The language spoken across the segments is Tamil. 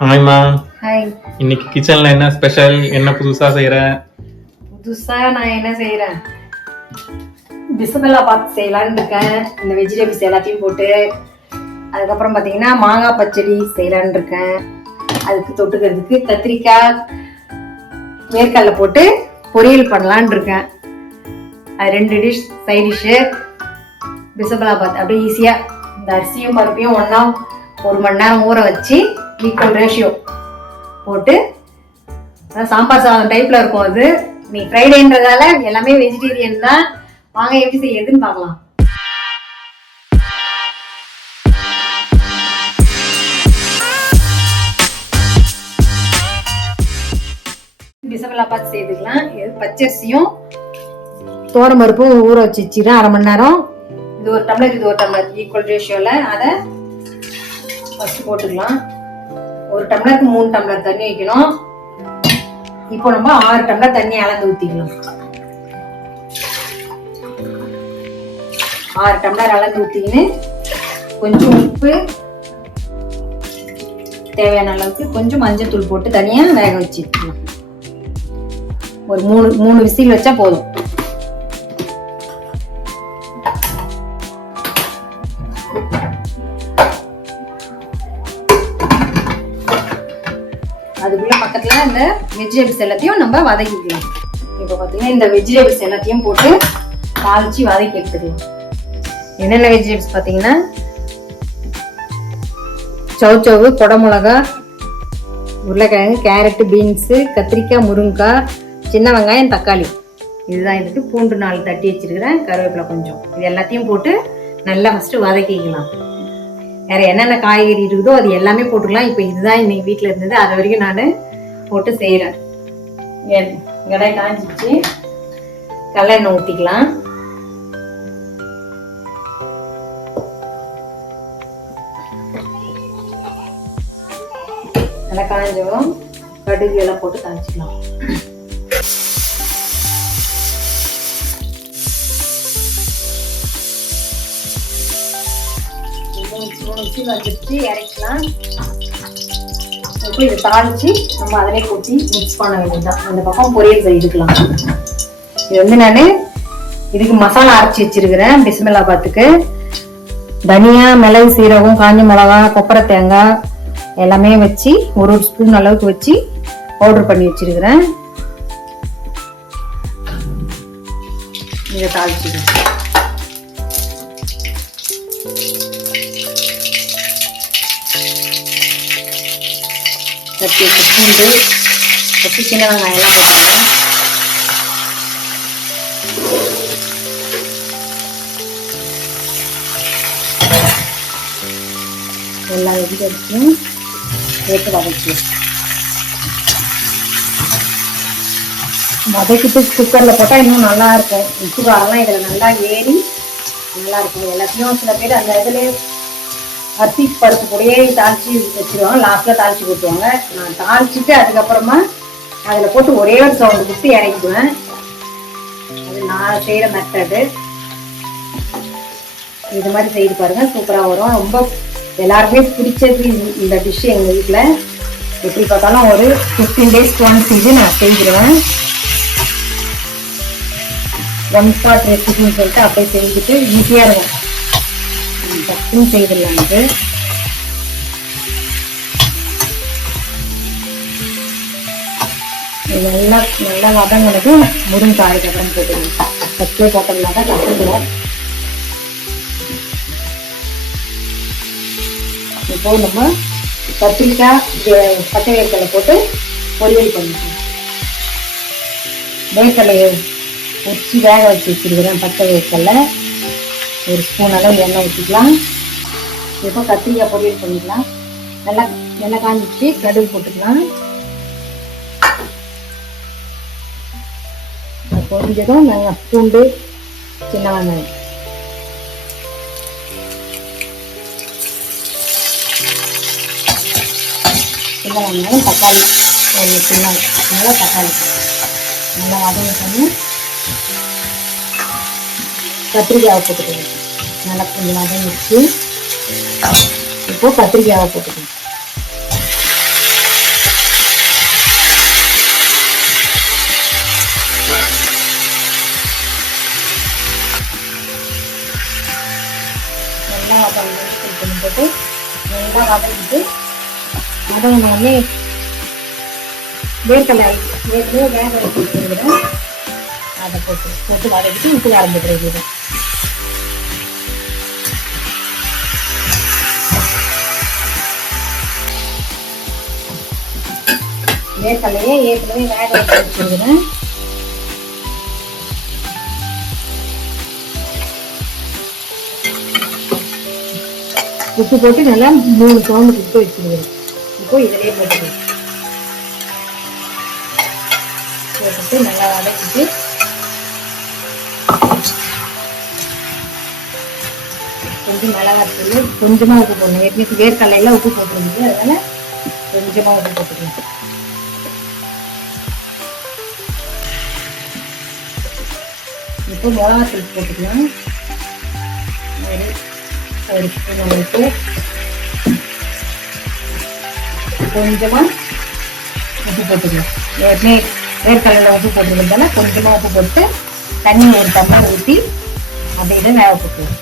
ஹாய்மா. ஹாய். இன்னைக்கு கிச்சன்ல என்ன ஸ்பெஷல்? என்ன புதுசா செய்யற? புதுசா நான் என்ன செய்யறேன், பிசபெல்லா பாத் செய்யலான்னு இருக்கேன். இந்த வெஜிடபிள்ஸ் எல்லாத்தையும் போட்டு. அதுக்கப்புறம் பார்த்தீங்கன்னா மாங்காய் பச்சடி செய்யலான்னு இருக்கேன். அதுக்கு தொட்டுக்கிறதுக்கு கத்திரிக்காய் வேர்க்கடலை போட்டு பொரியல் பண்ணலான்னு இருக்கேன். அது 2 டிஷ் சைட் டிஷ்ஷு. பிசபெல்லா பாத் அப்படியே ஈஸியாக இந்த அரிசியும் பருப்பையும் ஒன்றா 1 மணி நேரம் ஊற வச்சு ஈக்குவல் ரேஷியோ போட்டு சாம்பார் சாதம் டைப்ல இருக்கும். அது நீ ஃப்ரைடேன்றதால எல்லாமே வெஜிடேரியன் தான். வாங்க எப்படி செய்யறதுன்னு பார்க்கலாம். பிசபெல்லா பாத் செய்துக்கலாம். இது பச்சரிசியும் தோரம் பருப்பும் ஊற வச்சு வச்சுக்கிறேன் 1/2 மணி நேரம். இது 1 டம்ளர் இது 1 டம்ளர் ஈக்குவல் ரேஷியோல அதை ஃபர்ஸ்ட் போட்டுக்கலாம். 1 டம்ளருக்கு 3 டம்ளர் தண்ணி வைக்கணும். இப்போ நம்ம 6 டம்ளர் தண்ணி அளந்து ஊத்திக்கலாம். 6 டம்ளர் அளந்து ஊத்திக்கின்னு கொஞ்சம் உப்பு, தேவையான அளவுக்கு கொஞ்சம் மஞ்சள் தூள் போட்டு தனியா வேக வச்சுக்கலாம். ஒரு 3 விசில் வச்சா போதும். அதுக்குள்ள பக்கத்துல இந்த வெஜிடபிள்ஸ் எல்லாத்தையும் நம்ம வதக்கிக்கலாம். இப்போ பாத்தீங்கன்னா இந்த வெஜிடபிள்ஸ் எல்லாத்தையும் போட்டு தாளிச்சு வதக்கி எடுத்துக்கலாம். என்னென்ன வெஜிடபிள்ஸ் பாத்தீங்கன்னா சௌச்சவு, குடமிளகா, உருளைக்கிழங்கு, கேரட்டு, பீன்ஸு, கத்திரிக்காய், முருங்கைக்காய், சின்ன வெங்காயம், தக்காளி. இதுதான் இதுக்கு. பூண்டு 4 தட்டி வச்சிருக்கிறேன், கருவேப்பிலை கொஞ்சம். இது எல்லாத்தையும் போட்டு நல்லா ஃபர்ஸ்ட் வதக்கிக்கலாம். வேற என்னென்ன காய்கறி இருக்குதோ அது எல்லாமே போட்டுக்கலாம். இப்போ இதுதான் இன்னைக்கு வீட்டில் இருந்தது, அது வரைக்கும் நான் போட்டு செய்கிறேன். கடாய் காஞ்சிச்சு, கடலெண்ணெய் ஊற்றிக்கலாம். நல்லா காஞ்சவும் கடுகு எல்லாம் போட்டு காய்ச்சிக்கலாம். வச்சுட்டு இறக்கலாம். இப்போ இதை தாளிச்சு நம்ம அதிலே கொட்டி மிக்ஸ் பண்ண வேண்டியதுதான். அந்த பக்கம் பொரியல் செய்துக்கலாம். இது வந்து நான் இதுக்கு மசாலா அரைச்சி வச்சிருக்கிறேன். பிஸ்மில்லா பாத்துக்கு தனியா, மிளகு, சீரகம், காஞ்ச மிளகா, கொப்பரை தேங்காய் எல்லாமே வச்சு 1 ஸ்பூன் அளவுக்கு வச்சு பவுடர் பண்ணி வச்சிருக்கிறேன். இதை தாளிச்சுக்கிறேன். பூண்டு வச்சு சின்ன வெங்காயம் எல்லாம் போட்டுக்கலாம். எல்லா வெஜிடபிள்ஸையும் சேர்த்து வதக்கலாம். வதக்கிட்டு குக்கரில் போட்டால் இன்னும் நல்லா இருக்கும். உப்பு காரம்லாம் இதில் நல்லா ஏறி நல்லா இருக்கும். எல்லாத்தையும் சில பேர் அந்த இதில் அரிசி பருப்பு கூடயே தாளிச்சு வச்சிருவாங்க, லாஸ்ட்ல தாளிச்சு கொடுத்துருவாங்க. நான் தாளிச்சுட்டு அதுக்கப்புறமா அதில் போட்டு ஒரே ஒரு சவுண்டு கொடுத்து இறக்கிடுவேன். அது நான் செய்கிற மெத்தடு. இது மாதிரி செய்து பாருங்க, சூப்பராக வரும். ரொம்ப எல்லாருமே பிடிச்சது இந்த டிஷ். எங்கள் வீட்டில் எப்படி பார்த்தாலும் ஒரு 15 டேஸ் ஒன்ஸ் இது நான் செய்திருவேன். 1 பாட் ரெசிபின்னு சொல்லிட்டு அப்படியே செஞ்சுட்டு ஈஸியாக இருக்கும். டக்குன்னு செய்திடலாம். இது நல்லா வதங்கினது முருங்கைக்காய் அதுக்கப்புறம் போட்டுக்கலாம். ஃபஸ்ட்டே போட்டோம்னா தான் கற்றுக்குவோம். இப்போ நம்ம கத்திரிக்காய், பச்சை வேர்க்கடலை போட்டு பொரியல் பண்ணிக்கலாம். வேர்க்கடலையை உச்சி வேக வச்சு வச்சிருக்கிறேன். பச்சை வேர்க்கடலை 1 ஸ்பூன் அளவு எண்ணெய் ஊற்றிக்கலாம். இப்போ கத்திரிக்காய் பொரியல் பண்ணிக்கலாம். நல்லா எண்ணெய் காஞ்சிச்சு, கடுகு போட்டுக்கலாம். பொரிஞ்சதும் நாங்கள் பூண்டு, சின்ன வெங்காயம், தக்காளி, ஒரு சின்ன நல்லா தக்காளி நல்லா வதங்கி பண்ணி கத்திரிக்காயை போட்டுக்கலாம். நல்லா கொஞ்சம் வதங்கிடுச்சு. இப்போ கத்திரிக்காயை போட்டுக்கலாம். மிளகாய் தூள் போட்டு நல்லா வதக்கிட்டு வதங்கினாலே வேர்க்கடலை ஏற்கனவே வேக வச்சு வச்சுருக்கிறேன், அதை போட்டு வதக்கிட்டு உப்பு காரம் போட்டுருக்குது. வேர்க்கடலையே ஏற்கனவே வேக வச்சு வச்சுருக்கிறேன். உப்பு போட்டு நல்லா 3 சவுண்டு கொடுத்து வச்சுருக்கிறேன். இப்போ இதிலே போட்டுட்டு நல்லா வதக்கிட்டு கொஞ்சம் மிளகாத்தூள் கொஞ்சமாக உப்பு போடணும். எப்படி வேர்க்கடலையெல்லாம் உப்பு போட்டுருக்குது, அதனால கொஞ்சமாக உப்பு போட்டுக்கலாம். இப்போ மிளகாத்தூள் போட்டுக்கலாம். ஒரு ஸ்பூன் அளவுக்கு கொஞ்சமாக உப்பு போட்டுக்கலாம். ஏற்கனவே வேர்க்கடலையில் உப்பு போட்டுருக்கிறதால கொஞ்சமாக உப்பு போட்டு தண்ணி ஒரு டம்ளர் ஊற்றி அப்படியே தான் வேக போட்டுக்கலாம்.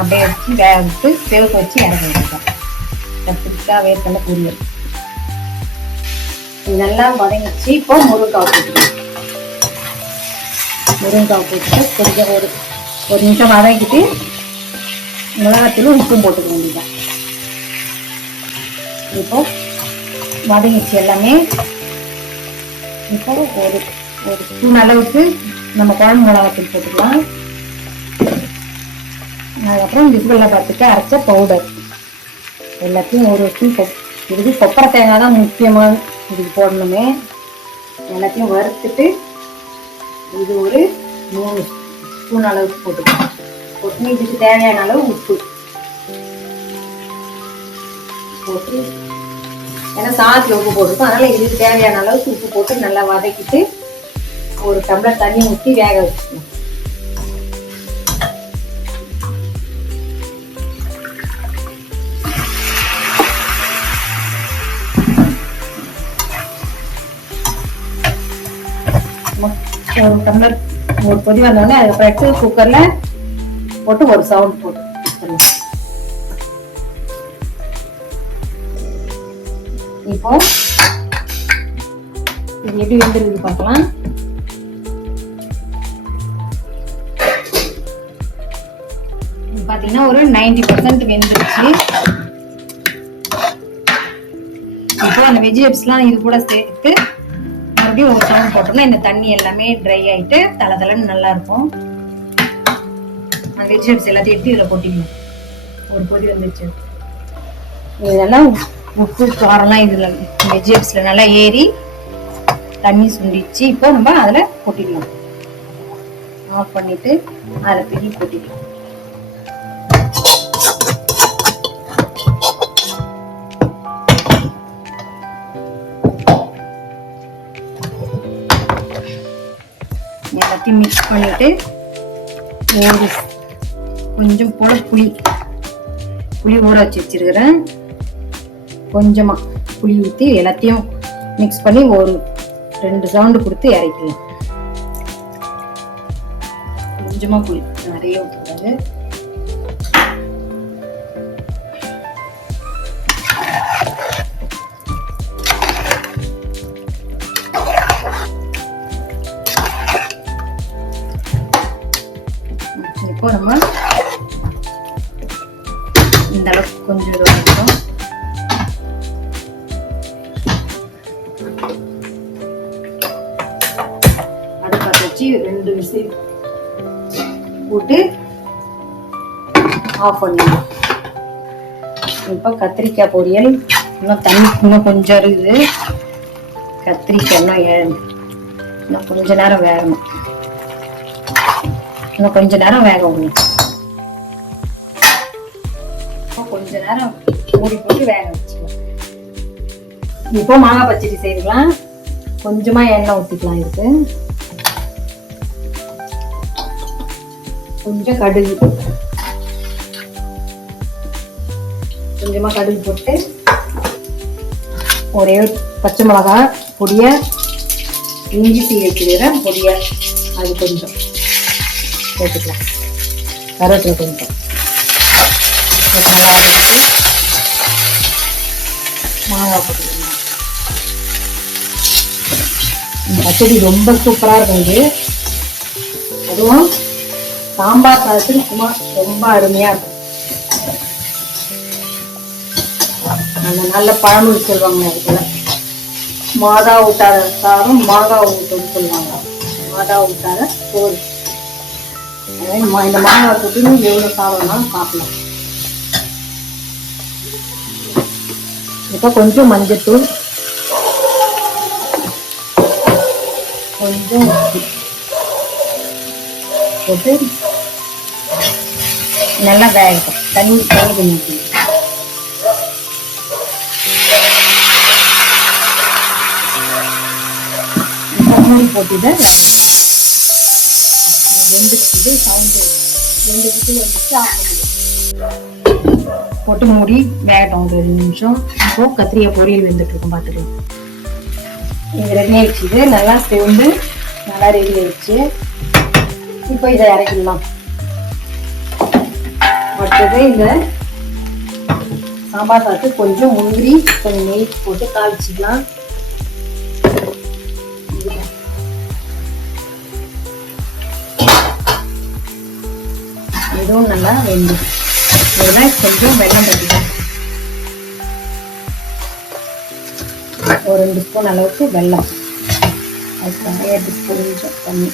அப்படியே வச்சு வேக விட்டு செவக்க வச்சு இறக்க வைக்கலாம். கத்திரிக்காய் வேர்க்கடலை பொரியல் இதெல்லாம் வதங்கிச்சு. இப்போ முருங்கைக்காய் போட்டுக்கலாம். முருங்கைக்காய் போட்டு கொஞ்சம் ஒரு நிமிஷம் வதக்கிட்டு மிளகாத்தூள் உப்பும் போட்டுக்க வேண்டியதான். இப்போ வதங்கிச்சு எல்லாமே. இப்போ ஒரு ஸ்பூன் அளவுக்கு நம்ம குழம்பு மிளகாத்தூள் போட்டுக்கலாம். அதுக்கப்புறம் பிஸ்கெல்லாம் பார்த்துட்டு அரைச்ச பவுடர் எல்லாத்தையும் ஒரு ஸ்பூன் இதுக்கு கொப்பரை தேங்காய் தான் முக்கியமாக இதுக்கு போடணுமே. எல்லாத்தையும் வறுத்துட்டு இது ஒரு 3 ஸ்பூன் அளவுக்கு போட்டுக்கலாம். போட்டு இதுக்கு தேவையான அளவு உப்பு போட்டு, ஏன்னா சாதத்தில் உப்பு போட்டுருக்கோம், அதனால இதுக்கு தேவையான அளவுக்கு உப்பு போட்டு நல்லா வதக்கிட்டு ஒரு டம்ளர் தண்ணி ஊற்றி வேக வச்சுக்கணும். ஒரு டம்ளர் ஒரு கொதி வந்தோடனே அதுக்கப்புறம் எடுத்து குக்கர்ல போட்டு ஒரு சவுண்ட் போட்டு இப்போ இது எப்படி வெந்திருக்கு பார்க்கலாம். பாத்தீங்கன்னா ஒரு 90% வெந்துருச்சு. இப்போ அந்த வெஜிடபிள்ஸ்லாம் இது கூட சேர்த்து மறுபடியும் ஒரு சவுண்ட் போட்டோம்னா இந்த தண்ணி எல்லாமே ட்ரை ஆயிட்டு தளன்னு நல்லா இருக்கும். அந்த வெஜிடபிள்ஸ் எல்லாத்தையும் எடுத்து இதுல போட்டிக்கணும். ஒரு கொதி வந்துச்சு. இதெல்லாம் உப்பு காரம்லாம் இதுல வெஜிடபிள்ஸ்ல நல்லா ஏறி தண்ணி சுண்டிச்சு. இப்போ நம்ம அதுல கொட்டிடலாம். ஆஃப் பண்ணிட்டு அதில் தூக்கி கொட்டிடலாம். எல்லாத்தையும் மிக்ஸ் பண்ணிட்டு கொஞ்சம் போல புளி ஊற வச்சு வச்சிருக்கிறேன். கொஞ்சமா புளி ஊற்றி எல்லாத்தையும் மிக்ஸ் பண்ணி ஒரு 2 சவுண்டு கொடுத்து இறக்கலாம். கொஞ்சமா புளி, நிறைய ஊற்றக்கூடாது. இப்போ நம்ம இந்த அளவுக்கு கொஞ்சம் இருக்கும். அடுப்பை வச்சு 2 விசில் போட்டு ஆஃப் பண்ணிடலாம். இப்போ கத்திரிக்காய் பொரியல் இன்னும் கொஞ்சம் இருக்குது. கத்திரிக்காய் இன்னும் கொஞ்ச நேரம் வேகணும். இன்னும் கொஞ்ச நேரம் வேக விடணும். கொஞ்ச நேரம் மூடி போட்டு வேக வச்சுக்கலாம். இப்போ மாங்காய் பச்சடி செய்யலாம். கொஞ்சமா எண்ணெய் ஊற்றிக்கலாம். இதுக்கு கொஞ்சம் கடுகு, கொஞ்சமா கடுகு போட்டு ஒரே பச்சை மிளகா பொடிய, இஞ்சி சீரக பொடிய, அது கொஞ்சம் போட்டுக்கலாம். கருவேப்பிலை கொஞ்சம் நல்லா வதக்கி மாங்காய் போட்டுக்கலாம். இந்த பச்சடி ரொம்ப சூப்பராக இருக்கும். இது அதுவும் சாம்பார் சாதத்துக்கு சும்மா ரொம்ப அருமையாக இருக்கும். அந்த நல்ல பழமொழி சொல்லுவாங்க, அதுக்குள்ள மாதா ஊட்டாத சாதம் மாங்காய் ஊட்டுன்னு சொல்லுவாங்க. மாதா ஊட்டாத சோறு. இந்த மாங்காய் போட்டு எவ்வளோ சாதம்னாலும் சாப்பிடலாம். இப்போ கொஞ்சம் மஞ்சத்தூள், கொஞ்சம் போட்டு நல்லா வேகட்டும். தண்ணி கொஞ்சம் மூடி போட்டுட்டு 2 சவுண்டு 2 விசில் வந்துச்சு ஆஃப் போட்டு மூடி வேகட்டும் ஒரு 2 நிமிஷம். இப்போ கத்திரிக்காய் பொரியல் வெந்துட்டு இருக்கும், பார்த்துக்கலாம். இது ரெடி ஆயிடுச்சு. நல்லா செவந்து நல்லா ரெடி ஆயிடுச்சு. இப்போ இதை இறக்கிடலாம். அடுத்தது இந்த சாம்பார் சாத்து கொஞ்சம் முந்திரி கொஞ்சம் நெய் போட்டு தாளிச்சிக்கலாம். இதுவும் நல்லா வெந்து இதெல்லாம் கொஞ்சம் வெல்லம் போட்டுக்கலாம். ஒரு 2 ஸ்பூன் அளவுக்கு வெல்லம், அதுக்கு கொஞ்சம் தண்ணி.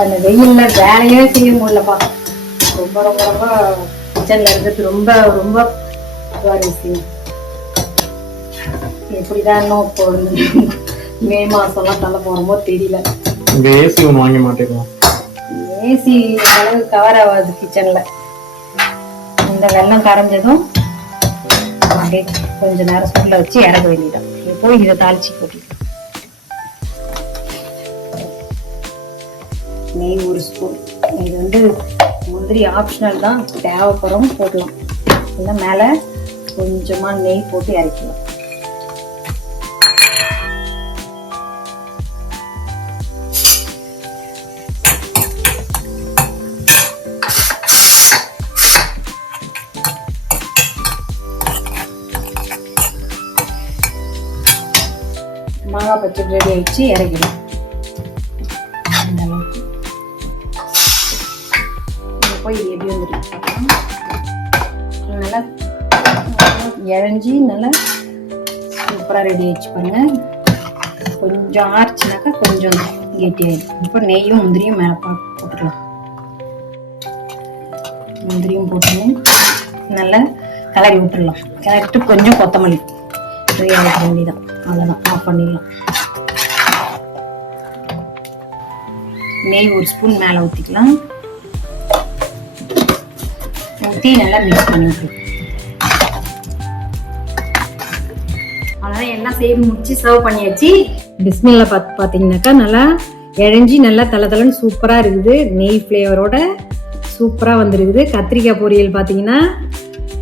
அந்த வெயில்ல வேலையே செய்ய முடியலப்பா. ரொம்ப ரொம்ப ரொம்ப கிச்சன்ல இருக்கிறது ரொம்ப ரொம்ப விஷயம். எப்படிதான் இன்னும் இப்போ மே மாசம்லாம் தள்ள போறோமோ தெரியல. ஏசி ஒன்று வாங்க மாட்டேங்குவோம். ஏசி அளவு கவர் ஆகாது கிச்சன்ல. இந்த வெல்லம் கரைஞ்சதும் அப்படியே கொஞ்ச நேரம் ஸ்பூன்ல வச்சு இறக்க வேண்டியதான். இப்போ இதை தாளிச்சு போட்டுக்கலாம். நெய் 1 ஸ்பூன். இது முந்திரி ஆப்ஷனல் தான், தேவைப்படும் போடலாம். இல்லை மேலே கொஞ்சமா நெய் போட்டு இறக்கலாம். மாங்காய் பச்சடி ரெடி ஆயிடுச்சு, இறக்கிடலாம். போய் எப்படி வந்துருக்கு நல்லா இழஞ்சி நல்லா சூப்பராக ரெடி ஆயிடுச்சு பாருங்க. கொஞ்சம் ஆர்ச்சுனாக்கா கொஞ்சம் கெட்டியாயிடும். இப்போ நெய்யும் முந்திரியும் மேலே போட்டுக்கலாம். முந்திரியும் போட்டு நல்லா கிளறி விட்டுடலாம். கிளறிட்டு கொஞ்சம் கொத்தமல்லி ரெடி ஆகிட வேண்டியதான். அவ்வளோதான், ஆஃப் பண்ணிடலாம். நெய் 1 ஸ்பூன் மேலே ஊற்றிக்கலாம். ஊற்றி நல்லா மிக்ஸ் பண்ணி விட்டுருவோம். அவ்வளோதான், எல்லாம் செய்து முடிச்சு சர்வ் பண்ணியாச்சு. பிஸ்மில்லா பார்த்தீங்கன்னாக்கா நல்லா இழஞ்சி நல்லா தளன்னு சூப்பராக இருக்குது. நெய் ஃப்ளேவரோட சூப்பராக வந்துருக்குது. கத்திரிக்காய் பொரியல் பார்த்தீங்கன்னா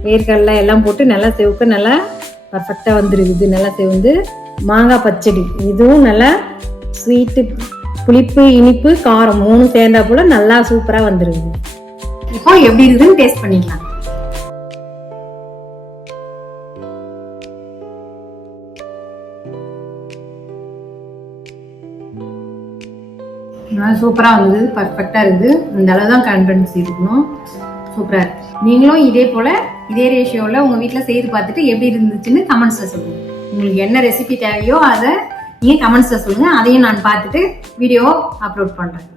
வேர்க்கடலை எல்லாம் போட்டு நல்லா செவுக்க நல்லா பர்ஃபெக்டாக வந்துருக்குது. நல்லா செவந்து மாங்காய் பச்சடி, இதுவும் நல்லா ஸ்வீட்டு, புளிப்பு, இனிப்பு, காரம் 3 சேர்ந்தா போல நல்லா சூப்பராக வந்துருக்குது. இப்போ எப்படி இருக்குதுன்னு டேஸ்ட் பண்ணிக்கலாம். சூப்பராக வந்தது, பர்ஃபெக்டாக இருக்குது. இந்த அளவு தான் கண்டென்ட்ஸ் இருக்கணும். சூப்பராக இருக்கு. நீங்களும் இதே போல் இதே ரேஷியோவில் உங்கள் வீட்டில் செய்து பார்த்துட்டு எப்படி இருந்துச்சுன்னு கமெண்ட்ஸில் சொல்லுங்கள். உங்களுக்கு என்ன ரெசிபி தேவையோ அதை நீங்கள் கமெண்ட்ஸில் சொல்லுங்கள். அதையும் நான் பார்த்துட்டு வீடியோ அப்லோட் பண்ணுறேன்.